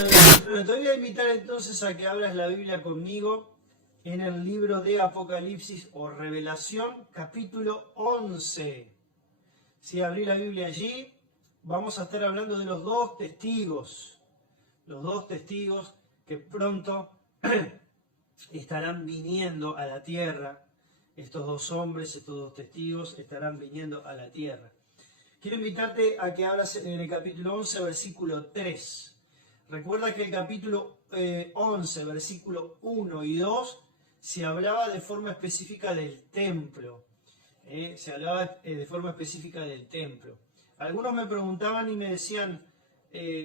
Te voy a invitar entonces a que abras la Biblia conmigo en el libro de Apocalipsis o Revelación, capítulo 11. Si abrí la Biblia allí, vamos a estar hablando de los dos testigos que pronto estarán viniendo a la tierra. Estos dos hombres, estos dos testigos estarán viniendo a la tierra. Quiero invitarte a que abras en el capítulo 11, versículo 3. Recuerda que el capítulo 11, versículo 1 y 2, se hablaba de forma específica del templo. Se hablaba de forma específica del templo. Algunos me preguntaban y me decían,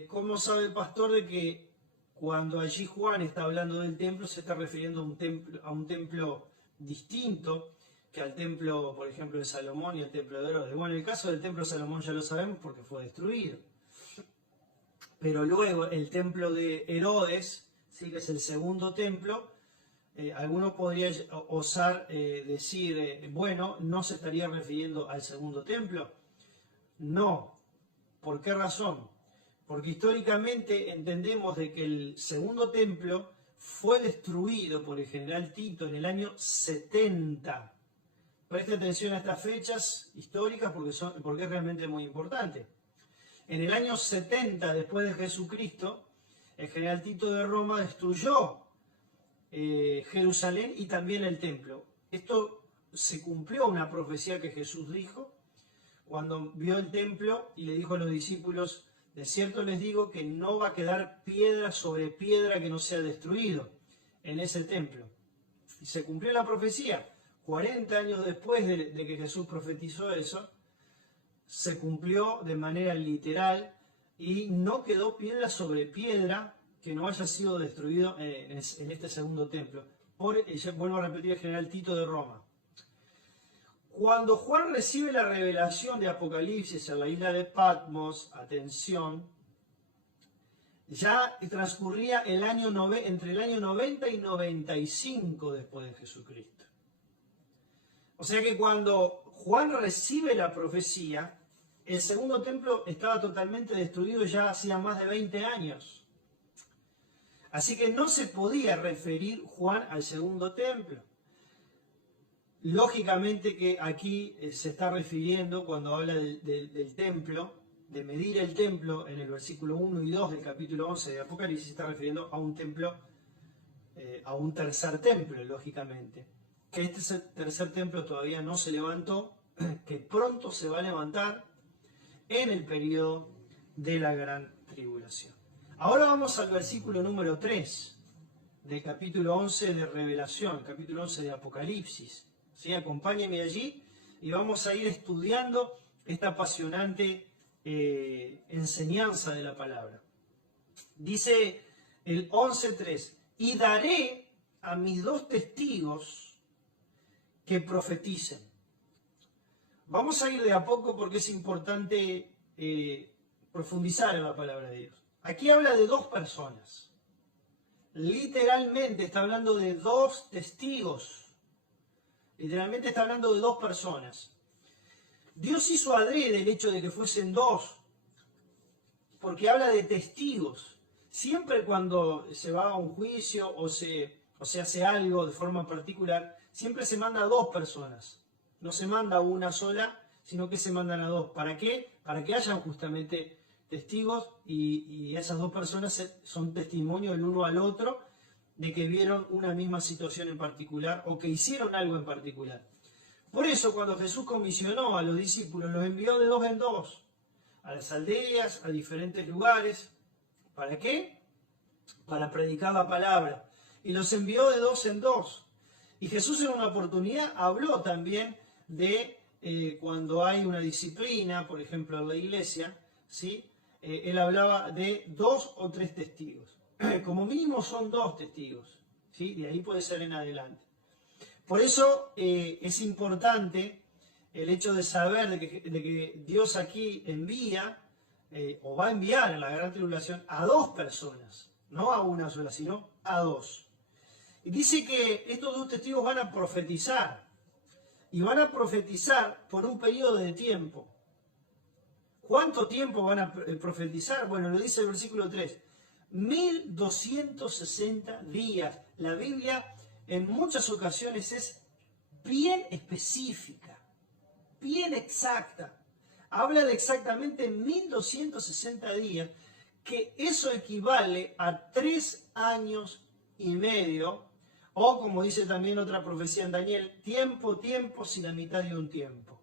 ¿cómo sabe el pastor de que cuando allí Juan está hablando del templo se está refiriendo a un templo distinto que al templo, por ejemplo, de Salomón y el templo de Herodes? Bueno, el caso del templo de Salomón ya lo sabemos porque fue destruido. Pero luego el templo de Herodes, ¿sí?, que es el segundo templo, algunos podrían osar decir, bueno, ¿no se estaría refiriendo al segundo templo? No. ¿Por qué razón? Porque históricamente entendemos de que el segundo templo fue destruido por el general Tito en el año 70. Preste atención a estas fechas históricas porque es realmente muy importante. En el año 70 después de Jesucristo, el general Tito de Roma destruyó Jerusalén y también el templo. Esto se cumplió una profecía que Jesús dijo cuando vio el templo y le dijo a los discípulos, de cierto les digo que no va a quedar piedra sobre piedra que no sea destruido en ese templo. Y se cumplió la profecía. 40 años después de que Jesús profetizó eso, se cumplió de manera literal y no quedó piedra sobre piedra que no haya sido destruido en este segundo templo. Vuelvo a repetir, el general Tito de Roma. Cuando Juan recibe la revelación de Apocalipsis en la isla de Patmos, atención, ya transcurría entre el año 90 y 95 después de Jesucristo. O sea que cuando Juan recibe la profecía, el segundo templo estaba totalmente destruido ya hacía más de 20 años. Así que no se podía referir Juan al segundo templo. Lógicamente que aquí se está refiriendo, cuando habla del templo, de medir el templo, en el versículo 1 y 2 del capítulo 11 de Apocalipsis, se está refiriendo a un templo, a un tercer templo, lógicamente. Que este tercer templo todavía no se levantó, que pronto se va a levantar en el periodo de la gran tribulación. Ahora vamos al versículo número 3 del capítulo 11 de Revelación, capítulo 11 de Apocalipsis. ¿Sí? Acompáñenme allí y vamos a ir estudiando esta apasionante enseñanza de la palabra. Dice el 11.3, y daré a mis dos testigos que profeticen. Vamos a ir de a poco porque es importante profundizar en la palabra de Dios. Aquí habla de dos personas. Literalmente está hablando de dos testigos. Literalmente está hablando de dos personas. Dios hizo adrede el hecho de que fuesen dos, porque habla de testigos. Siempre cuando se va a un juicio o se hace algo de forma particular, siempre se manda a dos personas. No se manda a una sola, sino que se mandan a dos. ¿Para qué? Para que hayan justamente testigos y esas dos personas son testimonio el uno al otro de que vieron una misma situación en particular o que hicieron algo en particular. Por eso cuando Jesús comisionó a los discípulos, los envió de dos en dos, a las aldeas, a diferentes lugares. ¿Para qué? Para predicar la palabra. Y los envió de dos en dos. Y Jesús en una oportunidad habló también de cuando hay una disciplina, por ejemplo en la iglesia, ¿sí? Él hablaba de 2 o 3 testigos. Como mínimo son 2 testigos, ¿sí? De ahí puede ser en adelante. Por eso es importante el hecho de saber de que Dios aquí envía o va a enviar en la gran tribulación a 2 personas, no a una sola, sino a 2. Y dice que estos 2 testigos van a profetizar, y van a profetizar por un periodo de tiempo. ¿Cuánto tiempo van a profetizar? Bueno, lo dice el versículo 3. 1260 días. La Biblia en muchas ocasiones es bien específica, bien exacta. Habla de exactamente 1260 días, que eso equivale a 3 años y medio, o como dice también otra profecía en Daniel, tiempo, si la mitad de un tiempo.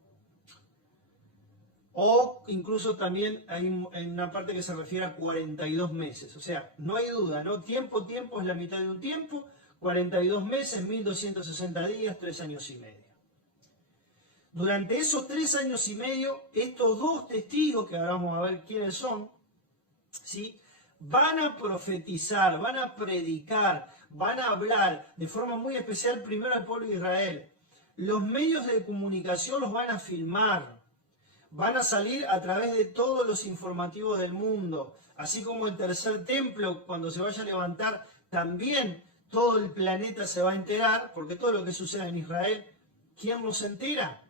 O incluso también hay una parte que se refiere a 42 meses. O sea, no hay duda, ¿no? Tiempo es la mitad de un tiempo, 42 meses, 1260 días, 3 años y medio. Durante esos 3 años y medio, estos dos testigos, que ahora vamos a ver quiénes son, ¿sí?, van a profetizar, van a predicar, van a hablar de forma muy especial primero al pueblo de Israel. Los medios de comunicación los van a filmar. Van a salir a través de todos los informativos del mundo, así como el tercer templo, cuando se vaya a levantar, también todo el planeta se va a enterar, porque todo lo que sucede en Israel, ¿quién no se entera?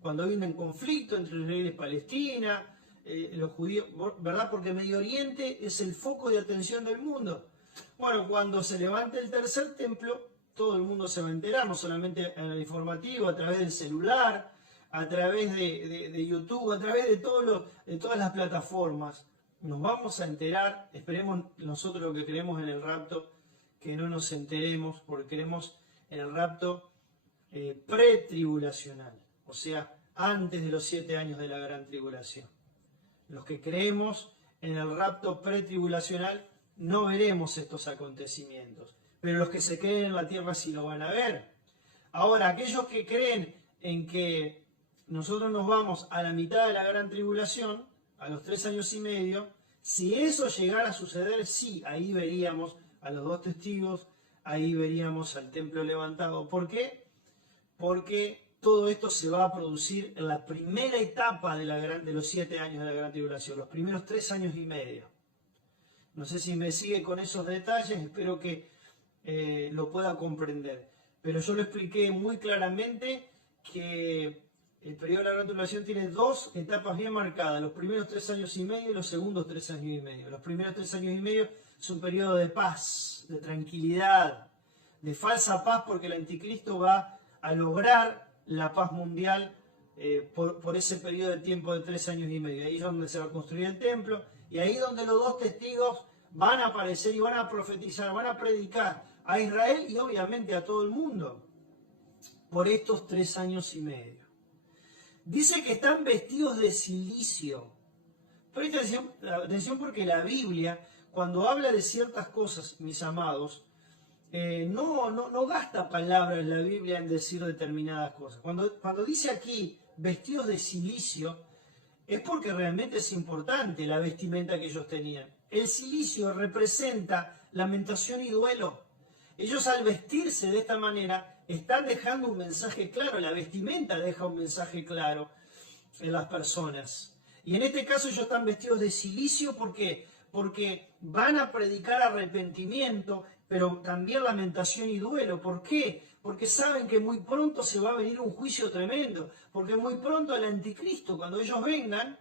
Cuando viene un conflicto entre Israel y Palestina, los judíos, ¿verdad? Porque Medio Oriente es el foco de atención del mundo. Bueno, cuando se levante el tercer templo, todo el mundo se va a enterar, no solamente en el informativo, a través del celular, a través de YouTube, a través de todas las plataformas. Nos vamos a enterar, esperemos nosotros lo que creemos en el rapto, que no nos enteremos, porque creemos en el rapto pretribulacional, o sea, antes de los 7 años de la gran tribulación. Los que creemos en el rapto pretribulacional no veremos estos acontecimientos, pero los que se queden en la tierra sí lo van a ver. Ahora, aquellos que creen en que nosotros nos vamos a la mitad de la gran tribulación, a los 3 años y medio, si eso llegara a suceder, sí, ahí veríamos a los dos testigos, ahí veríamos al templo levantado. ¿Por qué? Porque todo esto se va a producir en la primera etapa de los 7 años de la gran tribulación, los primeros 3 años y medio. No sé si me sigue con esos detalles, espero que lo pueda comprender. Pero yo lo expliqué muy claramente que el periodo de la gran tribulación tiene 2 etapas bien marcadas, los primeros 3 años y medio y los segundos 3 años y medio. Los primeros 3 años y medio es un periodo de paz, de tranquilidad, de falsa paz, porque el anticristo va a lograr la paz mundial por ese periodo de tiempo de 3 años y medio. Ahí es donde se va a construir el templo y ahí es donde los dos testigos van a aparecer y van a profetizar, van a predicar a Israel y obviamente a todo el mundo por estos 3 años y medio. Dice que están vestidos de silicio. Presten atención porque la Biblia, cuando habla de ciertas cosas, mis amados, no gasta palabras la Biblia en decir determinadas cosas. Cuando dice aquí vestidos de silicio, es porque realmente es importante la vestimenta que ellos tenían. El silicio representa lamentación y duelo. Ellos al vestirse de esta manera están dejando un mensaje claro, la vestimenta deja un mensaje claro en las personas. Y en este caso ellos están vestidos de silicio, ¿por qué? Porque van a predicar arrepentimiento, pero también lamentación y duelo. ¿Por qué? Porque saben que muy pronto se va a venir un juicio tremendo, porque muy pronto el anticristo, cuando ellos vengan,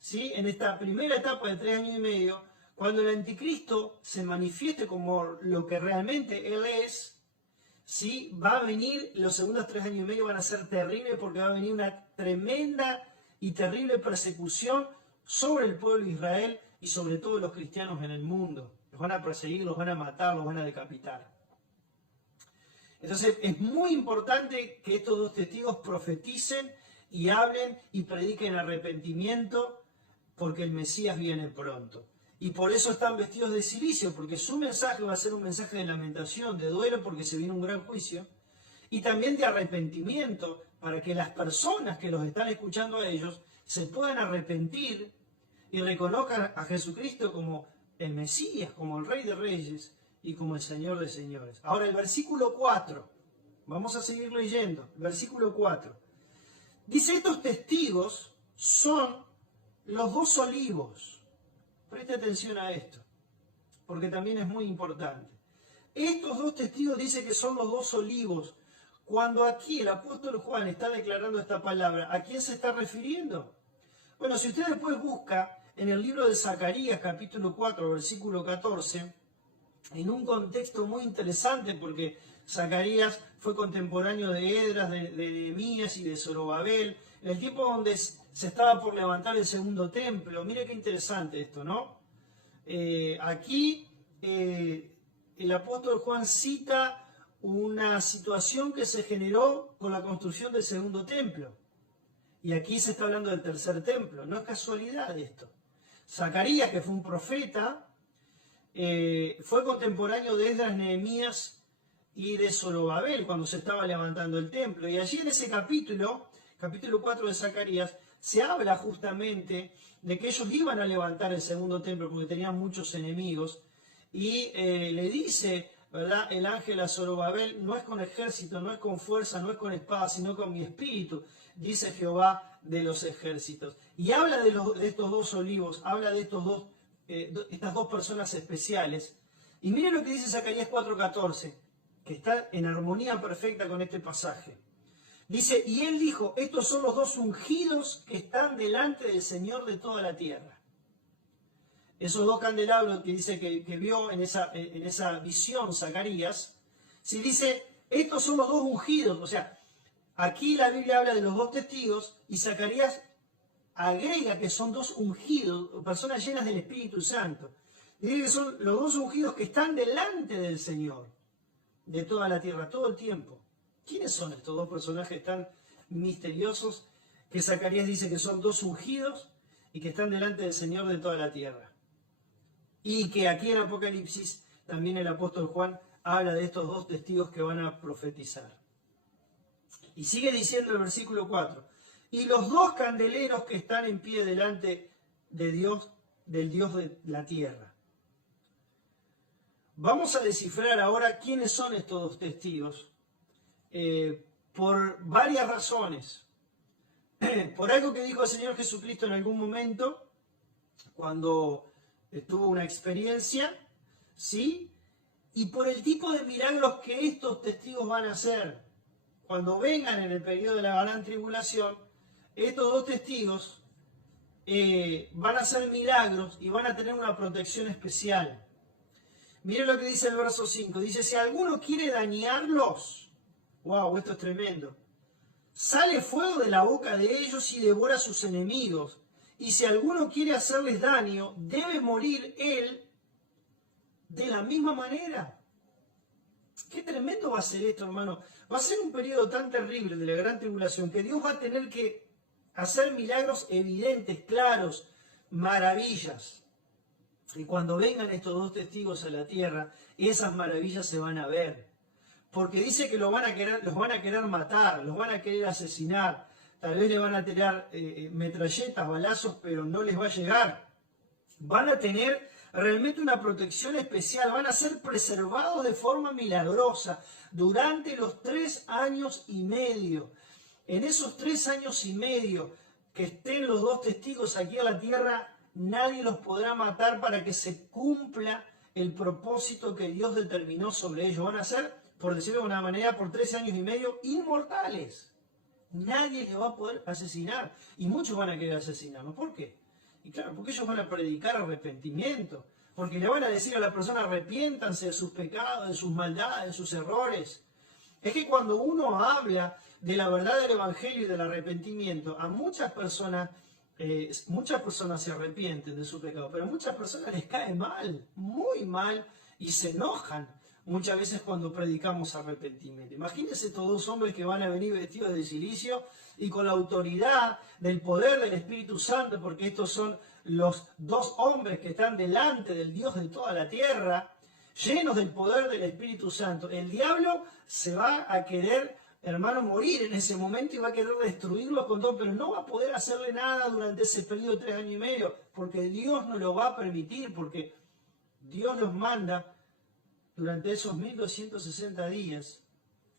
¿sí?, en esta primera etapa de 3 años y medio, cuando el anticristo se manifieste como lo que realmente él es, ¿sí?, va a venir, los segundos 3 años y medio van a ser terribles porque va a venir una tremenda y terrible persecución sobre el pueblo de Israel y sobre todos los cristianos en el mundo. Los van a perseguir, los van a matar, los van a decapitar. Entonces es muy importante que estos dos testigos profeticen y hablen y prediquen arrepentimiento porque el Mesías viene pronto. Y por eso están vestidos de silicio, porque su mensaje va a ser un mensaje de lamentación, de duelo, porque se viene un gran juicio, y también de arrepentimiento, para que las personas que los están escuchando a ellos se puedan arrepentir y reconozcan a Jesucristo como el Mesías, como el Rey de Reyes y como el Señor de Señores. Ahora el versículo 4, vamos a seguir leyendo, el versículo 4. Dice, estos testigos son los 2 olivos. Preste atención a esto, porque también es muy importante. Estos 2 testigos dice que son los 2 olivos. Cuando aquí el apóstol Juan está declarando esta palabra, ¿a quién se está refiriendo? Bueno, si usted después busca en el libro de Zacarías, capítulo 4, versículo 14, en un contexto muy interesante, porque Zacarías fue contemporáneo de Esdras, de Nehemías y de Zorobabel, en el tiempo donde se estaba por levantar el segundo templo. Mire qué interesante esto, ¿no? Aquí el apóstol Juan cita una situación que se generó con la construcción del segundo templo. Y aquí se está hablando del tercer templo. No es casualidad esto. Zacarías, que fue un profeta, fue contemporáneo de Esdras, Nehemías y de Zorobabel cuando se estaba levantando el templo. Y allí en ese capítulo 4 de Zacarías, se habla justamente de que ellos iban a levantar el segundo templo porque tenían muchos enemigos. Y le dice, ¿verdad?, el ángel a Zorobabel: no es con ejército, no es con fuerza, no es con espada, sino con mi espíritu, dice Jehová de los ejércitos. Y habla de estos dos olivos, habla de estas dos personas especiales. Y miren lo que dice Zacarías 4:14, que está en armonía perfecta con este pasaje. Dice: y él dijo, estos son los dos ungidos que están delante del Señor de toda la tierra. Esos dos candelabros que dice que vio en esa visión Zacarías, si dice, estos son los dos ungidos, o sea, aquí la Biblia habla de los dos testigos y Zacarías agrega que son dos ungidos, personas llenas del Espíritu Santo. Dice que son los dos ungidos que están delante del Señor de toda la tierra, todo el tiempo. ¿Quiénes son estos dos personajes tan misteriosos que Zacarías dice que son dos ungidos y que están delante del Señor de toda la tierra? Y que aquí en Apocalipsis también el apóstol Juan habla de estos dos testigos que van a profetizar. Y sigue diciendo el versículo 4, y los dos candeleros que están en pie delante de Dios, del Dios de la tierra. Vamos a descifrar ahora quiénes son estos dos testigos, por varias razones. Por algo que dijo el Señor Jesucristo en algún momento, cuando tuvo una experiencia, ¿sí? Y por el tipo de milagros que estos testigos van a hacer. Cuando vengan en el periodo de la gran tribulación, estos dos testigos van a hacer milagros y van a tener una protección especial. Miren lo que dice el verso 5. Dice, si alguno quiere dañarlos, wow, esto es tremendo, sale fuego de la boca de ellos y devora a sus enemigos. Y si alguno quiere hacerles daño, debe morir él de la misma manera. Qué tremendo va a ser esto, hermano. Va a ser un periodo tan terrible de la gran tribulación que Dios va a tener que hacer milagros evidentes, claros, maravillas. Y cuando vengan estos dos testigos a la tierra, esas maravillas se van a ver. Porque dice que los van a querer matar, los van a querer asesinar. Tal vez le van a tirar metralletas, balazos, pero no les va a llegar. Van a tener realmente una protección especial, van a ser preservados de forma milagrosa durante los 3 años y medio. En esos 3 años y medio que estén los dos testigos aquí a la tierra, nadie los podrá matar para que se cumpla el propósito que Dios determinó sobre ellos. Van a ser, por decirlo de una manera, por 3 años y medio, inmortales. Nadie les va a poder asesinar. Y muchos van a querer asesinarlos. ¿Por qué? Y claro, porque ellos van a predicar arrepentimiento. Porque le van a decir a la persona: arrepiéntanse de sus pecados, de sus maldades, de sus errores. Es que cuando uno habla de la verdad del Evangelio y del arrepentimiento, a muchas personas se arrepienten de su pecado, pero a muchas personas les cae mal, muy mal, y se enojan muchas veces cuando predicamos arrepentimiento. Imagínense estos dos hombres que van a venir vestidos de cilicio y con la autoridad del poder del Espíritu Santo, porque estos son los dos hombres que están delante del Dios de toda la tierra, llenos del poder del Espíritu Santo. El diablo se va a querer, hermano, morir en ese momento y va a querer destruirlos con todo, pero no va a poder hacerle nada durante ese periodo de 3 años y medio, porque Dios no lo va a permitir, porque Dios los manda durante esos 1260 días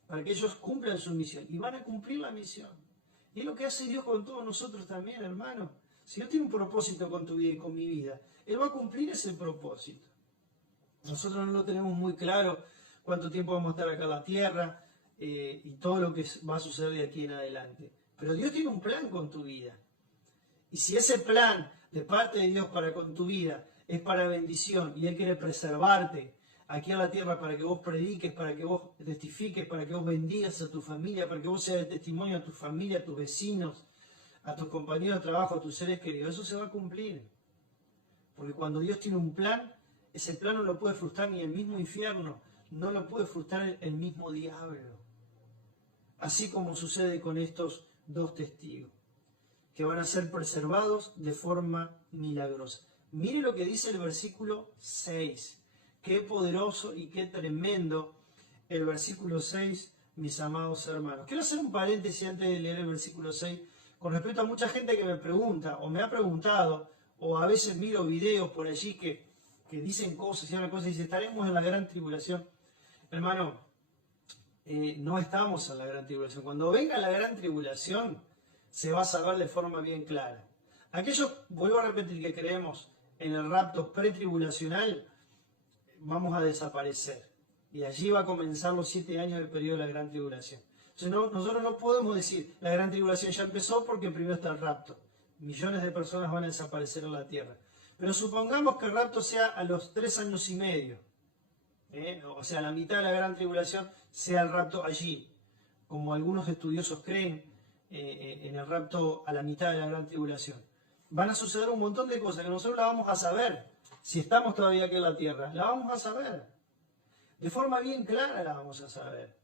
para que ellos cumplan su misión, y van a cumplir la misión. Y es lo que hace Dios con todos nosotros también, hermano. Si Dios tiene un propósito con tu vida y con mi vida, Él va a cumplir ese propósito. Nosotros no lo tenemos muy claro cuánto tiempo vamos a estar acá en la tierra y todo lo que va a suceder de aquí en adelante. Pero Dios tiene un plan con tu vida. Y si ese plan de parte de Dios para con tu vida es para bendición y Él quiere preservarte aquí en la tierra para que vos prediques, para que vos testifiques, para que vos bendigas a tu familia, para que vos seas de testimonio a tu familia, a tus vecinos, a tus compañeros de trabajo, a tus seres queridos, eso se va a cumplir. Porque cuando Dios tiene un plan, ese plan no lo puede frustrar ni el mismo infierno, no lo puede frustrar el mismo diablo. Así como sucede con estos dos testigos, que van a ser preservados de forma milagrosa. Mire lo que dice el versículo 6. Qué poderoso y qué tremendo el versículo 6, mis amados hermanos. Quiero hacer un paréntesis antes de leer el versículo 6, con respecto a mucha gente que me pregunta, o me ha preguntado, o a veces miro videos por allí que dicen cosas y hablan cosas y dicen, estaremos en la gran tribulación. Hermano, no estamos en la gran tribulación. Cuando venga la gran tribulación, se va a saber de forma bien clara. Aquellos, vuelvo a repetir, que creemos en el rapto pretribulacional, vamos a desaparecer. Y allí va a comenzar los 7 años del periodo de la gran tribulación. Entonces nosotros no podemos decir, la gran tribulación ya empezó porque primero está el rapto. Millones de personas van a desaparecer en la tierra. Pero supongamos que el rapto sea a los 3 años y medio. O sea, la mitad de la gran tribulación sea el rapto allí. Como algunos estudiosos creen en el rapto a la mitad de la gran tribulación. Van a suceder un montón de cosas que nosotros la vamos a saber. Si estamos todavía aquí en la tierra, la vamos a saber. De forma bien clara la vamos a saber.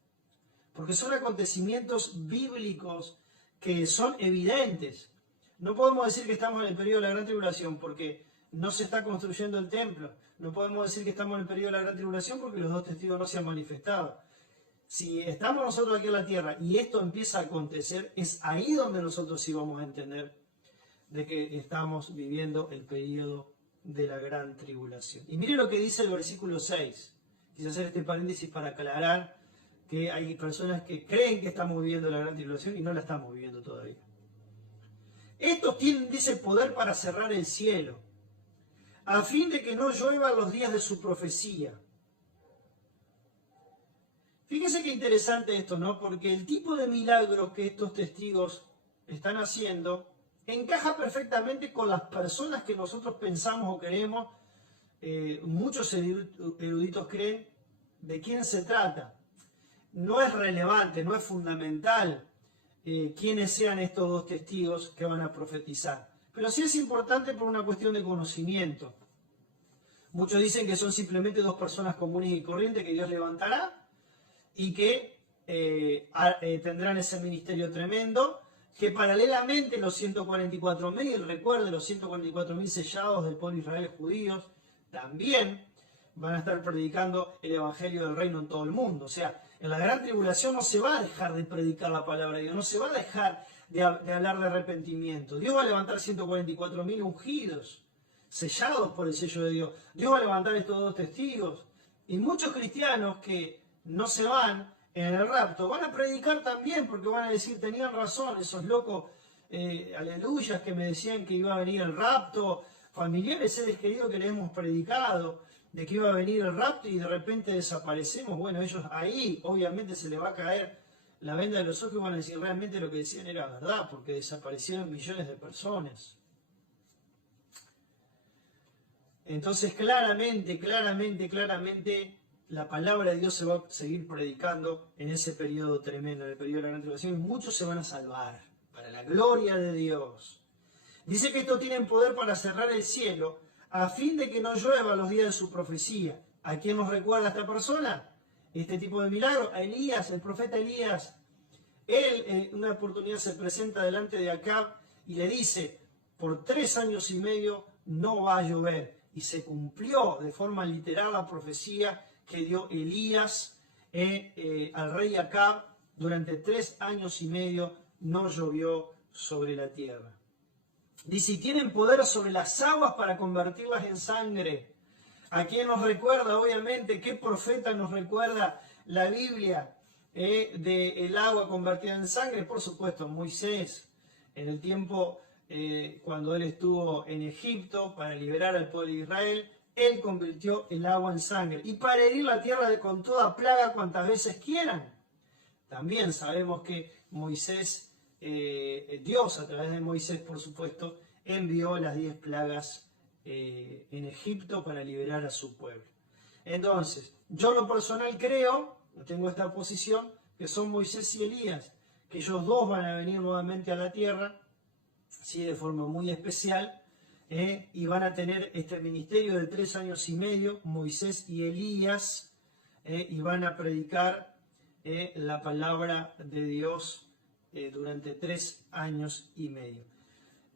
Porque son acontecimientos bíblicos que son evidentes. No podemos decir que estamos en el periodo de la gran tribulación porque no se está construyendo el templo. No podemos decir que estamos en el periodo de la gran tribulación porque los dos testigos no se han manifestado. Si estamos nosotros aquí en la tierra y esto empieza a acontecer, es ahí donde nosotros sí vamos a entender de que estamos viviendo el periodo de la gran tribulación. Y mire lo que dice el versículo 6. Quise hacer este paréntesis para aclarar que hay personas que creen que estamos viviendo la gran tribulación y no la estamos viviendo todavía. Estos tienen, dice, poder para cerrar el cielo, a fin de que no lluevan los días de su profecía. Fíjese qué interesante esto, ¿no? Porque el tipo de milagros que estos testigos están haciendo encaja perfectamente con las personas que nosotros pensamos o creemos. Muchos eruditos creen de quién se trata. No es relevante, no es fundamental quiénes sean estos dos testigos que van a profetizar. Pero sí es importante por una cuestión de conocimiento. Muchos dicen que son simplemente dos personas comunes y corrientes que Dios levantará y que tendrán ese ministerio tremendo, que paralelamente los 144.000, recuerde, los 144.000 sellados del pueblo de Israel judíos, también van a estar predicando el evangelio del reino en todo el mundo. O sea, en la gran tribulación no se va a dejar de predicar la palabra de Dios, no se va a dejar de hablar de arrepentimiento. Dios va a levantar 144.000 ungidos, sellados por el sello de Dios. Dios va a levantar estos dos testigos. Y muchos cristianos que no se van en el rapto van a predicar también, porque van a decir, tenían razón esos locos, aleluyas, que me decían que iba a venir el rapto, familiares, seres queridos que les hemos predicado, de que iba a venir el rapto y de repente desaparecemos. Bueno, ellos ahí obviamente se les va a caer la venda de los ojos y van a decir, realmente lo que decían era verdad, porque desaparecieron millones de personas. Entonces claramente, la palabra de Dios se va a seguir predicando en ese periodo tremendo, en el periodo de la gran tribulación, y muchos se van a salvar, para la gloria de Dios. Dice que estos tienen poder para cerrar el cielo, a fin de que no llueva los días de su profecía. ¿A quién nos recuerda esta persona? Este tipo de milagro, a Elías, el profeta Elías. Él en una oportunidad se presenta delante de Acab y le dice, por 3 años y medio no va a llover. Y se cumplió de forma literal la profecía que dio Elías al rey Acab. Durante 3 años y medio no llovió sobre la tierra. Dice, y tienen poder sobre las aguas para convertirlas en sangre. ¿A quién nos recuerda? Obviamente, ¿qué profeta nos recuerda la Biblia del agua convertida en sangre? Por supuesto, Moisés, en el tiempo cuando él estuvo en Egipto para liberar al pueblo de Israel, él convirtió el agua en sangre. Y para herir la tierra con toda plaga cuantas veces quieran. También sabemos que Moisés, Dios a través de Moisés, por supuesto, envió las 10 plagas en Egipto para liberar a su pueblo. Entonces, yo lo personal creo, tengo esta posición, que son Moisés y Elías, que ellos dos van a venir nuevamente a la tierra, sí, de forma muy especial, y van a tener este ministerio de 3 años y medio, Moisés y Elías, y van a predicar la palabra de Dios durante 3 años y medio.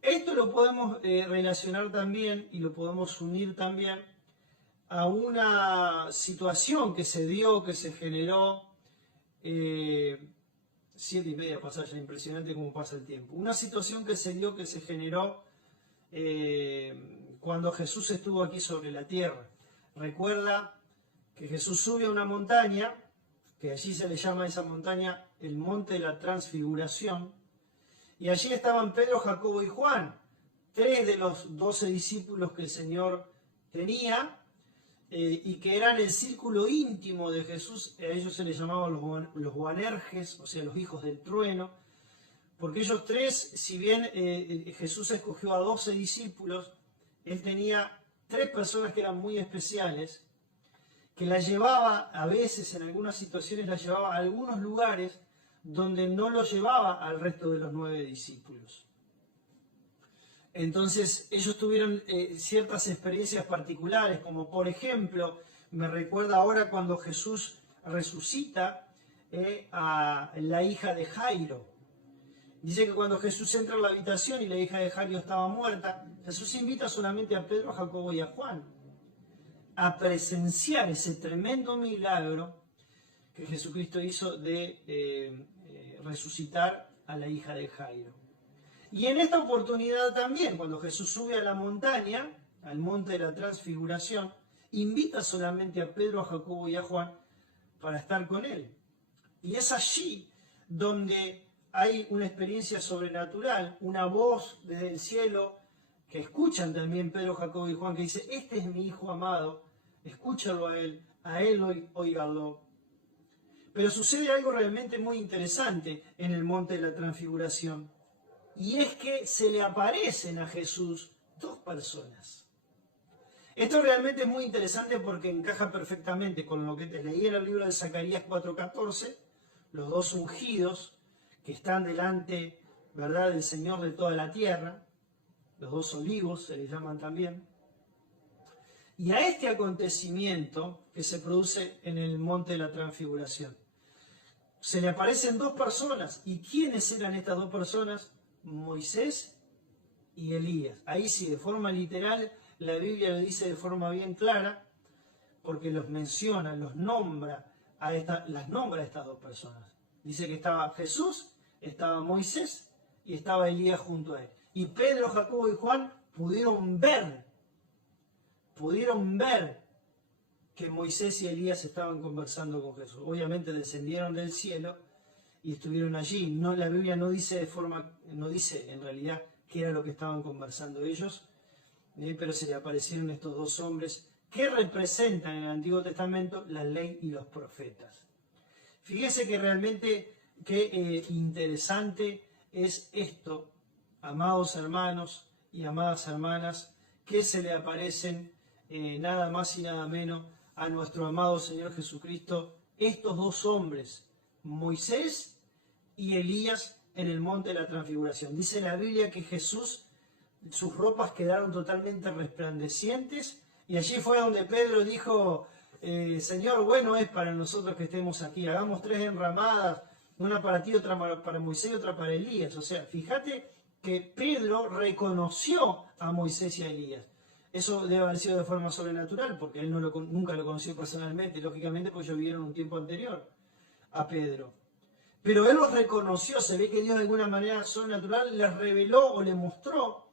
Esto lo podemos relacionar también y lo podemos unir también a una situación que se dio, que se generó, 7:30 pasa ya, impresionante cómo pasa el tiempo. Una situación que se dio, que se generó cuando Jesús estuvo aquí sobre la tierra. Recuerda que Jesús sube a una montaña, que allí se le llama a esa montaña el Monte de la Transfiguración, y allí estaban Pedro, Jacobo y Juan, 3 de los 12 discípulos que el Señor tenía, y que eran el círculo íntimo de Jesús. A ellos se les llamaban los Boanerges, o sea, los hijos del trueno, porque ellos 3, si bien Jesús escogió a 12 discípulos, él tenía 3 personas que eran muy especiales, que las llevaba a veces, en algunas situaciones, las llevaba a algunos lugares donde no los llevaba al resto de los 9 discípulos. Entonces ellos tuvieron ciertas experiencias particulares, como por ejemplo, me recuerda ahora cuando Jesús resucita a la hija de Jairo. Dice que cuando Jesús entra en la habitación y la hija de Jairo estaba muerta, Jesús invita solamente a Pedro, a Jacobo y a Juan a presenciar ese tremendo milagro que Jesucristo hizo de resucitar a la hija de Jairo. Y en esta oportunidad también, cuando Jesús sube a la montaña, al monte de la Transfiguración, invita solamente a Pedro, a Jacobo y a Juan para estar con él. Y es allí donde hay una experiencia sobrenatural, una voz desde el cielo que escuchan también Pedro, Jacobo y Juan, que dice: este es mi Hijo amado, escúchalo a él óiganlo. Pero sucede algo realmente muy interesante en el monte de la Transfiguración. Y es que se le aparecen a Jesús 2 personas. Esto realmente es muy interesante porque encaja perfectamente con lo que te leí en el libro de Zacarías 4:14, los 2 ungidos que están delante, ¿verdad?, del Señor de toda la tierra, los 2 olivos se les llaman también. Y a este acontecimiento que se produce en el monte de la Transfiguración, se le aparecen 2 personas. ¿Y quiénes eran estas 2 personas? Moisés y Elías. Ahí sí, de forma literal, la Biblia lo dice de forma bien clara, porque los menciona, los nombra, las nombra a estas 2 personas. Dice que estaba Jesús, estaba Moisés y estaba Elías junto a él. Y Pedro, Jacobo y Juan pudieron ver que Moisés y Elías estaban conversando con Jesús. Obviamente descendieron del cielo y estuvieron allí. No, la Biblia no dice en realidad qué era lo que estaban conversando ellos, pero se le aparecieron estos 2 hombres que representan en el Antiguo Testamento la ley y los profetas. Fíjense que realmente qué interesante es esto, amados hermanos y amadas hermanas, que se le aparecen nada más y nada menos a nuestro amado Señor Jesucristo, estos 2 hombres, Moisés y Elías, en el monte de la Transfiguración. Dice la Biblia que Jesús, sus ropas quedaron totalmente resplandecientes, y allí fue donde Pedro dijo: Señor, bueno es para nosotros que estemos aquí, hagamos 3 enramadas, una para ti, otra para Moisés y otra para Elías. O sea, fíjate que Pedro reconoció a Moisés y a Elías. Eso debe haber sido de forma sobrenatural, porque él nunca lo conoció personalmente, lógicamente, porque ellos vivieron un tiempo anterior a Pedro. Pero él los reconoció, se ve que Dios de alguna manera sobrenatural les reveló o le mostró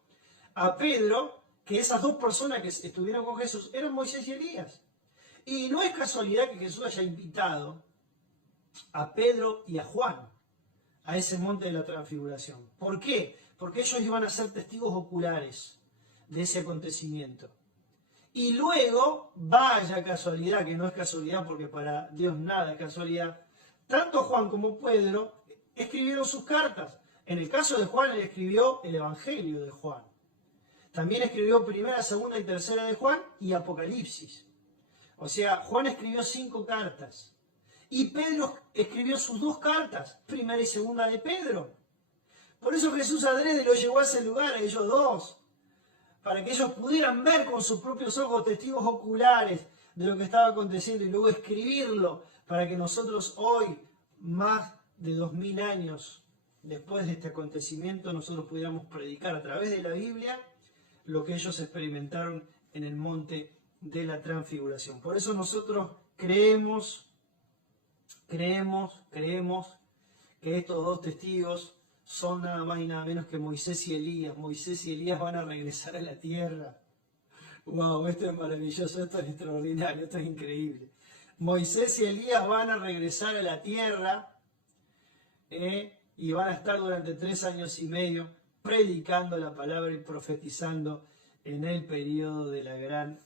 a Pedro que esas 2 personas que estuvieron con Jesús eran Moisés y Elías. Y no es casualidad que Jesús haya invitado a Pedro y a Juan a ese monte de la Transfiguración. ¿Por qué? Porque ellos iban a ser testigos oculares de ese acontecimiento. Y luego, vaya casualidad, que no es casualidad porque para Dios nada es casualidad, tanto Juan como Pedro escribieron sus cartas. En el caso de Juan, él escribió el Evangelio de Juan. También escribió primera, segunda y tercera de Juan y Apocalipsis. O sea, Juan escribió 5 cartas. Y Pedro escribió sus 2 cartas, primera y segunda de Pedro. Por eso Jesús adrede lo llevó a ese lugar, a ellos 2, para que ellos pudieran ver con sus propios ojos, testigos oculares de lo que estaba aconteciendo, y luego escribirlo, para que nosotros hoy, más de 2000 años después de este acontecimiento, nosotros pudiéramos predicar a través de la Biblia lo que ellos experimentaron en el monte de la transfiguración. Por eso nosotros creemos que estos 2 testigos son nada más y nada menos que Moisés y Elías. Moisés y Elías van a regresar a la tierra. ¡Wow! Esto es maravilloso, esto es extraordinario, esto es increíble. Moisés y Elías van a regresar a la tierra y van a estar durante 3 años y medio predicando la palabra y profetizando en el periodo de la gran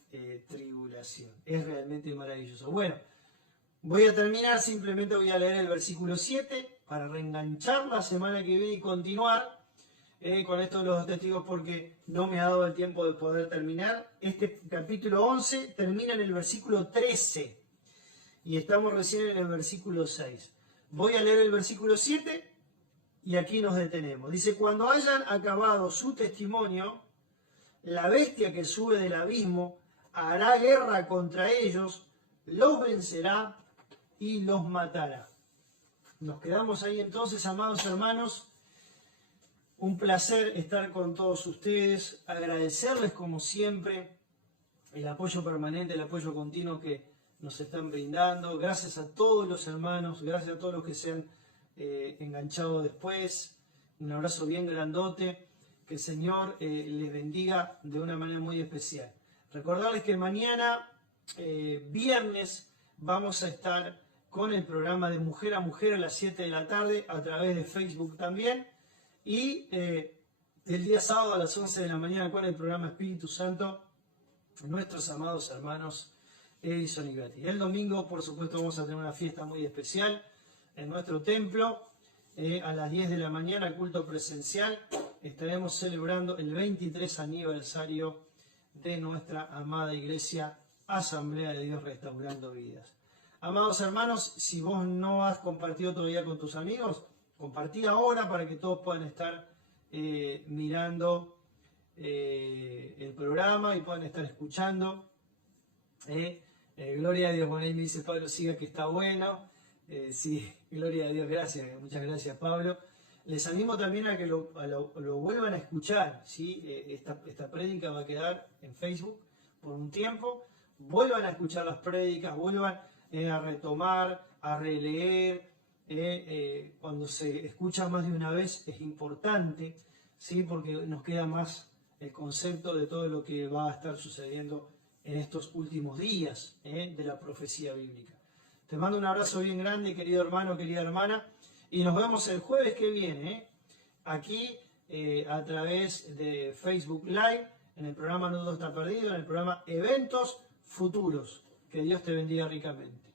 tribulación. Es realmente maravilloso. Bueno, voy a terminar, simplemente voy a leer el versículo 7 para reenganchar la semana que viene y continuar con esto de los 2 testigos, porque no me ha dado el tiempo de poder terminar. Este capítulo 11 termina en el versículo 13 y estamos recién en el versículo 6. Voy a leer el versículo 7 y aquí nos detenemos. Dice: cuando hayan acabado su testimonio, la bestia que sube del abismo hará guerra contra ellos, los vencerá y los matará. Nos quedamos ahí entonces, amados hermanos. Un placer estar con todos ustedes, agradecerles como siempre el apoyo permanente, el apoyo continuo que nos están brindando. Gracias a todos los hermanos, gracias a todos los que se han enganchado después. Un abrazo bien grandote, que el Señor les bendiga de una manera muy especial. Recordarles que mañana, viernes, vamos a estar con el programa de Mujer a Mujer a las 7 de la tarde, a través de Facebook también. Y el día sábado a las 11 de la mañana con el programa Espíritu Santo, nuestros amados hermanos Edison y Betty. El domingo, por supuesto, vamos a tener una fiesta muy especial en nuestro templo. A las 10 de la mañana, culto presencial. Estaremos celebrando el 23 aniversario de nuestra amada iglesia Asamblea de Dios Restaurando Vidas. Amados hermanos, si vos no has compartido todavía con tus amigos, compartí ahora para que todos puedan estar mirando el programa y puedan estar escuchando. Gloria a Dios. Bueno, ahí me dice Pablo Siga que está bueno. Sí, gloria a Dios, gracias, muchas gracias Pablo. Les animo también a que lo vuelvan a escuchar, ¿sí? Esta prédica va a quedar en Facebook por un tiempo. Vuelvan a escuchar las prédicas, vuelvan a retomar, a releer. Cuando se escucha más de una vez es importante, ¿sí? Porque nos queda más el concepto de todo lo que va a estar sucediendo en estos últimos días de la profecía bíblica. Te mando un abrazo bien grande, querido hermano, querida hermana, y nos vemos el jueves que viene, aquí a través de Facebook Live, en el programa No Todo Está Perdido, en el programa Eventos Futuros. Que Dios te bendiga ricamente.